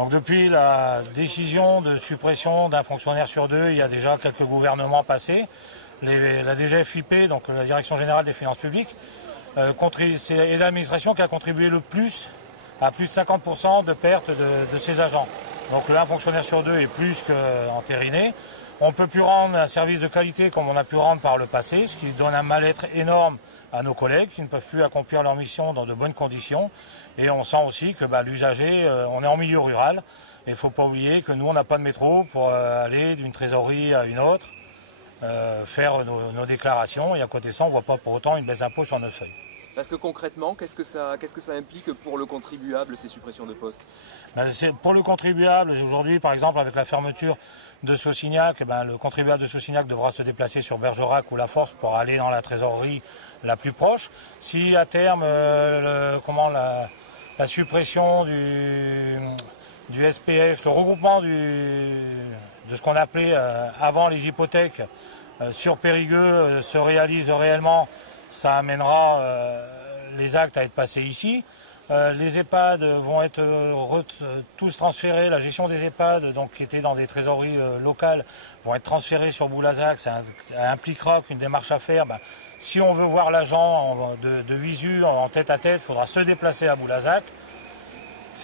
Donc depuis la décision de suppression d'un fonctionnaire sur deux, il y a déjà quelques gouvernements passés. La DGFiP, donc la Direction Générale des Finances Publiques, c'est l'administration qui a contribué le plus à plus de 50% de perte de ses agents. Donc un fonctionnaire sur deux est plus qu'entériné. On ne peut plus rendre un service de qualité comme on a pu rendre par le passé, ce qui donne un mal-être énorme à nos collègues qui ne peuvent plus accomplir leur mission dans de bonnes conditions. Et on sent aussi que l'usager, on est en milieu rural. Et il ne faut pas oublier que nous, on n'a pas de métro pour aller d'une trésorerie à une autre, faire nos déclarations. Et à côté de ça, on ne voit pas pour autant une baisse d'impôt sur notre feuille. Parce que concrètement, qu'est-ce que ça implique pour le contribuable, ces suppressions de postes? Pour le contribuable, aujourd'hui, par exemple, avec la fermeture de Saucignac, le contribuable de Saucignac devra se déplacer sur Bergerac ou La Force pour aller dans la trésorerie la plus proche. Si à terme, la suppression du SPF, le regroupement de ce qu'on appelait avant les hypothèques sur Périgueux se réalise réellement, ça amènera les actes à être passés ici. Les EHPAD vont être tous transférés, la gestion des EHPAD, donc, qui étaient dans des trésoreries locales, vont être transférés sur Boulazac. Ça impliquera qu'une démarche à faire. Si on veut voir l'agent de visu en tête à tête, il faudra se déplacer à Boulazac.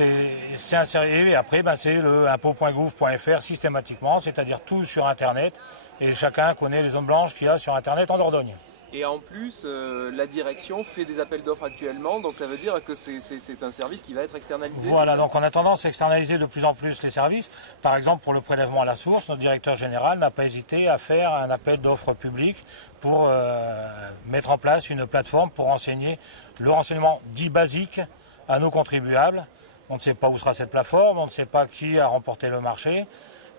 Et après, c'est le impôt.gouv.fr systématiquement, c'est-à-dire tout sur Internet. Et chacun connaît les zones blanches qu'il y a sur Internet en Dordogne. Et en plus, la direction fait des appels d'offres actuellement, donc ça veut dire que c'est un service qui va être externalisé. Voilà, donc on a tendance à externaliser de plus en plus les services. Par exemple, pour le prélèvement à la source, notre directeur général n'a pas hésité à faire un appel d'offres public pour mettre en place une plateforme pour enseigner le renseignement dit basique à nos contribuables. On ne sait pas où sera cette plateforme, on ne sait pas qui a remporté le marché.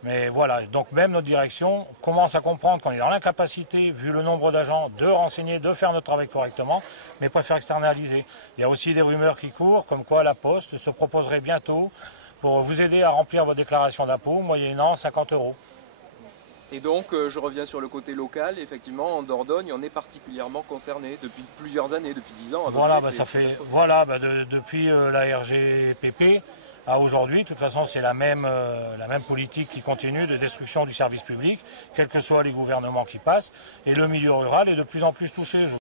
Mais voilà, donc même notre direction commence à comprendre qu'on est dans l'incapacité, vu le nombre d'agents, de renseigner, de faire notre travail correctement, mais préfère externaliser. Il y a aussi des rumeurs qui courent, comme quoi la Poste se proposerait bientôt pour vous aider à remplir vos déclarations d'impôt, moyennant 50 €. Et donc, je reviens sur le côté local. Effectivement, en Dordogne, on est particulièrement concerné depuis plusieurs années, depuis 10 ans. Voilà, depuis la RGPP à aujourd'hui, de toute façon, c'est la même politique qui continue de destruction du service public, quels que soient les gouvernements qui passent. Et le milieu rural est de plus en plus touché.